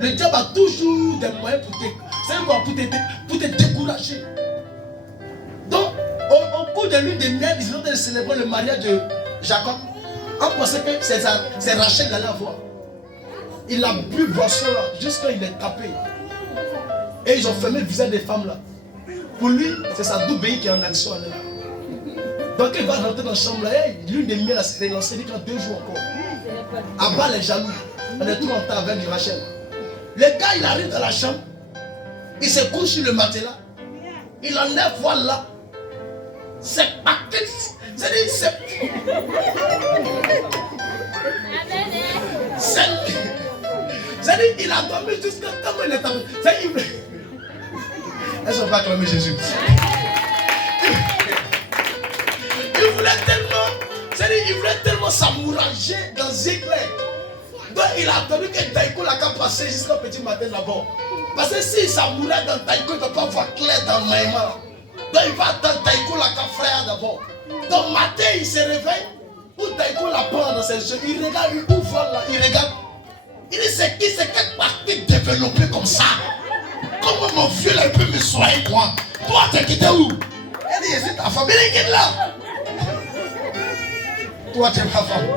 Le diable a toujours des moyens pour te décourager. Donc, au cours de l'une des miel, ils ont célébré le mariage de Jacob. On pensait que c'est Rachel qui allait avoir. Il a bu boisson là, jusqu'à il est tapé. Et ils ont fermé le visage des femmes là. Pour lui, c'est sa double qui est en action. Elle est là. Donc il va rentrer dans la chambre là. L'une des miel a s'est relancée, il dit qu'en 2 jours encore. À bas les jaloux. On est tout en temps avec du Rachel. Le gars, il arrive dans la chambre. Il se couche sur le matelas. Il enlève voilà. C'est pas que. C'est-à-dire, c'est-à-dire, il a dormi jusqu'à temps où il est tombé. C'est-à-dire, elles sont pas acclamées Jésus. Il voulait tellement, c'est-à-dire, il voulait tellement s'amourager dans Zikler. Donc il a attendu que Taïko l'a qu'à passer jusqu'au petit matin là-bas. Parce que s'il s'amourait dans Taïko, il ne peut pas voir clair dans Maïma. Donc il va attendre Taïko l'a qu'à frère d'abord. Donc matin il se réveille, où Taïko la prend dans ses yeux, il regarde, il ouvre là, il regarde. Il dit c'est qui, c'est quelle partie développée comme ça? Comment mon vieux là il peut me soigner quoi? Toi t'es quitté où? Elle dit c'est ta femme, il est là. Toi t'es ma femme.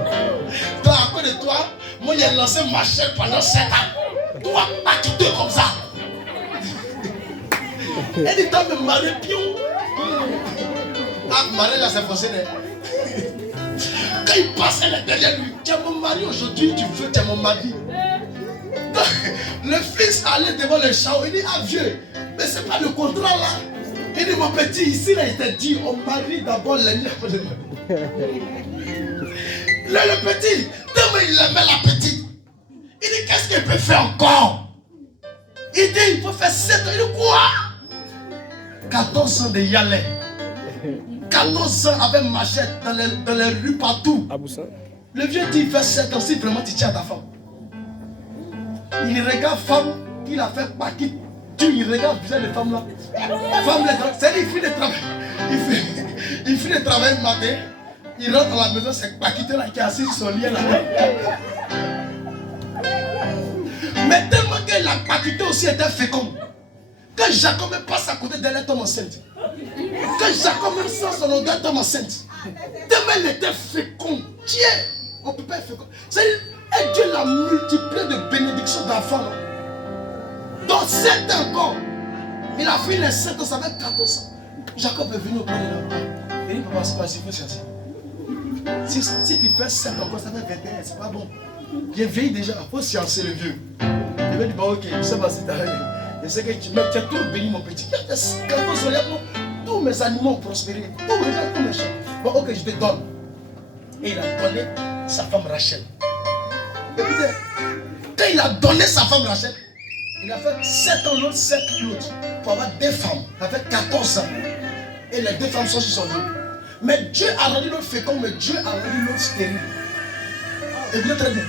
Toi à cause de toi, moi j'ai lancé ma chaîne pendant 7 ans. Toi pas quitté comme ça. Elle dit toi me marier pion. Ah, Marie là c'est forcé. Quand il passe, elle est derrière lui. Tu es mon mari aujourd'hui, tu veux, tu es mon mari. Le fils allait devant le char, il dit ah vieux, mais c'est pas le contrat là. Il dit mon petit, ici là il t'a dit, on marie d'abord l'ennemi après le mari. Le petit, tellement il aimait la petite. Il dit qu'est-ce qu'il peut faire encore? Il dit il faut faire 7 ans. Il dit quoi? 14 ans de Yalais. 14 ans avec machette dans les rues partout. Le vieux dit, il fait 7 ans, si vraiment tu tiens à ta femme. Il regarde femme, il a fait pas qui tue, il regarde le visage de femme là. Femme là, c'est-à-dire il finit de travailler. Il finit de travailler le matin, il rentre à la maison, c'est Paquito là qui est assis sur son lit là. Mais tellement que la Paquito aussi était féconde. Quand Jacob passe à côté d'elle, elle tombe enceinte. Quand Jacob même sent son odeur tombe enceinte. Tellement elle était féconde. Tiens, on ne peut pas être féconde. Et Dieu l'a multiplié de bénédictions d'enfants. Donc 7 ans encore. Il a fait les 7 ans, ça fait 14 ans. Jacob est venu au premier là. Il dit, papa, c'est pas si il faut chercher. Si tu fais 7 ans encore, ça fait 21, c'est pas bon. Il est vieilli déjà, il faut sciencer le vieux. Il va dire, bon ok, je sais pas si tu as. Je sais que tu as tout béni mon petit. Tous mes animaux ont prospéré. Regarde tous mes champs. Bon ok, je te donne. Et il a donné sa femme Rachel. Écoutez, quand il a donné sa femme Rachel, il a fait 7 ans l'autre, 7 l'autre. Pour avoir 2 femmes. Il a fait 14 ans. Et les 2 femmes sont sur son dos. Mais Dieu a rendu l'autre fécond, mais Dieu a rendu l'autre stérile. Écoutez très bien.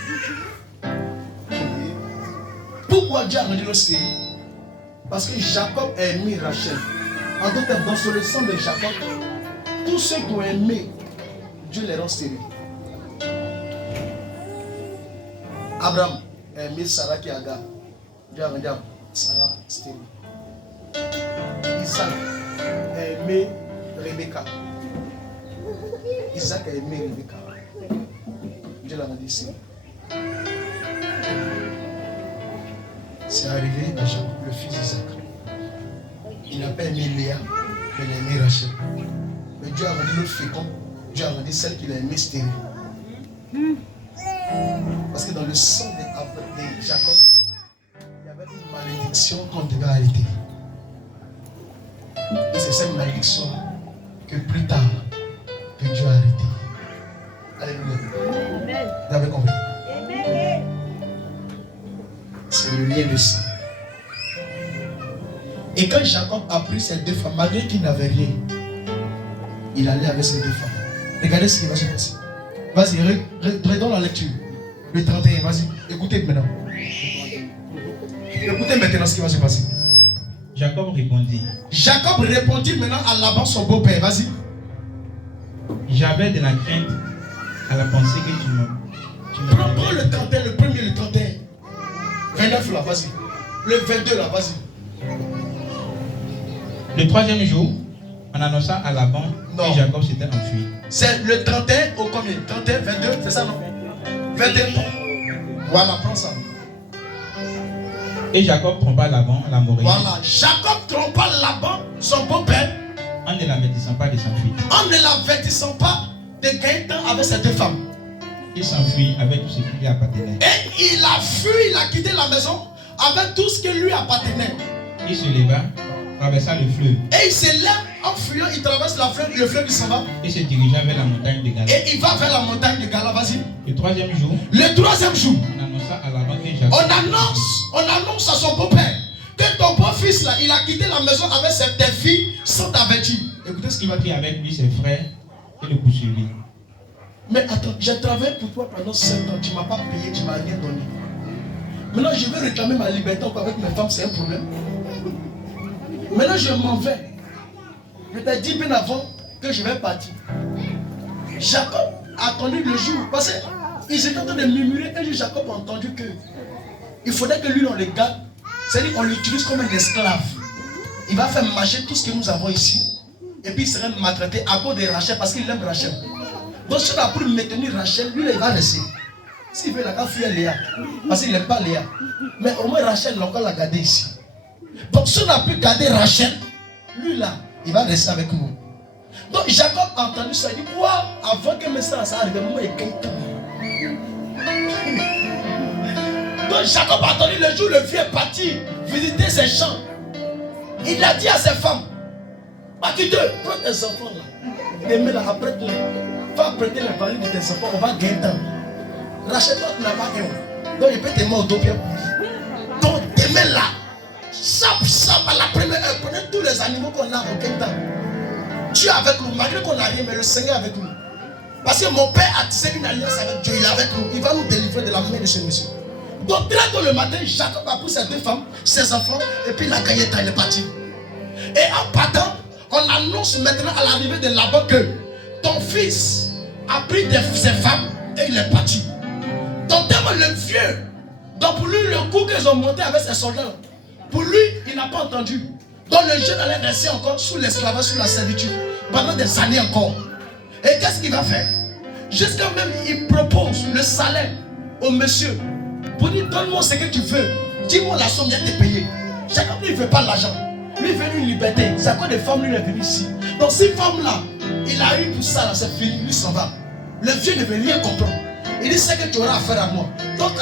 Pourquoi Dieu a rendu l'autre stérile? Parce que Jacob a aimé Rachel. En d'autres termes, dans le sang de Jacob, tous ceux qui ont aimé, Dieu les rend stériles. Abraham a aimé Sarah qui est Agar. Dieu a rendu Sarah stérile. Isaac a aimé Rebecca. Isaac a aimé Rebecca. Dieu l'a rendu stérile. C'est arrivé à Jacob, le fils d'Isaac. Il n'a pas aimé Léa, mais il a aimé Rachel. Mais Dieu a rendu l'autre fécond. Dieu a rendu celle qu'il a aimée stérile. Parce que dans le sang de Jacob, il y avait une malédiction qu'on devait arrêter. Et c'est cette malédiction que plus tard, que Dieu a arrêté. Alléluia. Vous avez compris? C'est le lien de sang. Et quand Jacob a pris ces 2 femmes, malgré qu'il n'avait rien, il allait avec ces 2 femmes. Regardez ce qui va se passer. Vas-y, redonne la lecture. Le 31, vas-y. Écoutez maintenant. Écoutez maintenant ce qui va se passer. Jacob répondit. Jacob répondit maintenant à Laban, son beau-père. Vas-y. J'avais de la crainte à la pensée que tu me Prends le 31, le premier, le 31. 29 là, vas-y. Le 22 là, vas-y. Le troisième jour, on annonça à Laban que Jacob s'était enfui. C'est le 31 au combien? 31, 22, c'est ça non? 21. Voilà, prends ça. Et Jacob trompa Laban, l'Amoréen. Voilà, Jacob trompa Laban, son beau-père. En ne l'avertissant pas de s'enfuir. En ne l'avertissant pas de gagner temps avec ses deux femmes. Il s'enfuit avec tout ce qui lui appartenait. Et il a fui, il a quitté la maison avec tout ce qui lui appartenait. Il se leva, traversa le fleuve. Et il se lève en fuyant, il traverse le fleuve, il s'en va. Et se dirigea vers la montagne de Gala. Et il va vers la montagne de Gala, vas-y. Le troisième jour, on annonça à Laban que Jacob. On annonce à son beau-père que ton beau-fils là, il a quitté la maison avec ses deux filles sans t'avertir. Écoutez ce qu'il va dire. Prit avec lui ses frères et le poursuivit. Mais attends, j'ai travaillé pour toi pendant 5 ans, tu ne m'as pas payé, tu ne m'as rien donné. Maintenant je veux réclamer ma liberté encore avec mes femmes, c'est un problème. Maintenant je m'en vais. Je t'ai dit bien avant que je vais partir. Jacob a attendu le jour, parce qu'ils étaient en train de murmurer. Un jour Jacob a entendu que il faudrait que lui on le garde, c'est-à-dire qu'on l'utilise comme un esclave. Il va faire marcher tout ce que nous avons ici. Et puis il serait maltraité à cause de Rachel, parce qu'il aime Rachel. Donc si on a pour maintenir Rachel, lui il va rester. S'il veut, il a fuir Léa, parce qu'il n'aime pas Léa. Mais au moins Rachel, il a encore la garder ici. Donc si on a pu garder Rachel, lui là, il va rester avec nous. Donc Jacob a entendu ça, il dit quoi? Avant que mes soeurs ça arrive, moi il gagne tout. Donc Jacob a entendu le jour, le vieux est parti visiter ses champs. Il a dit à ses femmes, Makide, prends tes enfants là. Les mets là, apprête-les. Va prêter les valeurs de tes enfants, on va gagner temps. Rachète-toi, tu n'as pas un. Donc il peut t'aimer au dos bien. Donc t'aimer là. Chape à la première heure. Prenez tous les animaux qu'on a au gain temps. Dieu est avec nous, malgré qu'on n'a rien, mais le Seigneur est avec nous. Parce que mon père a tissé une alliance avec Dieu, il est avec nous. Il va nous délivrer de la main de ce monsieur. Donc très tôt le matin, Jacob a pris ses deux femmes, ses enfants, et puis il a gagné temps, il est parti. Et en partant, on annonce maintenant à l'arrivée de Laban que ton fils a pris ses femmes et il est parti. Donc tellement le vieux, donc pour lui le coup qu'ils ont monté avec ses soldats, pour lui il n'a pas entendu. Donc le jeune allait rester encore sous l'esclavage, sous la servitude, pendant des années encore. Et qu'est-ce qu'il va faire? Jusqu'à même il propose le salaire au monsieur pour dire donne-moi ce que tu veux, dis-moi la somme, il te payer. Jacob lui il ne veut pas l'argent, lui il veut une liberté. C'est à cause des femmes, lui il est venu ici. Donc ces femmes-là, il a eu tout ça, là, c'est fini, lui s'en va. Le vieux ne veut rien comprendre. Il dit c'est que tu auras affaire à moi. Donc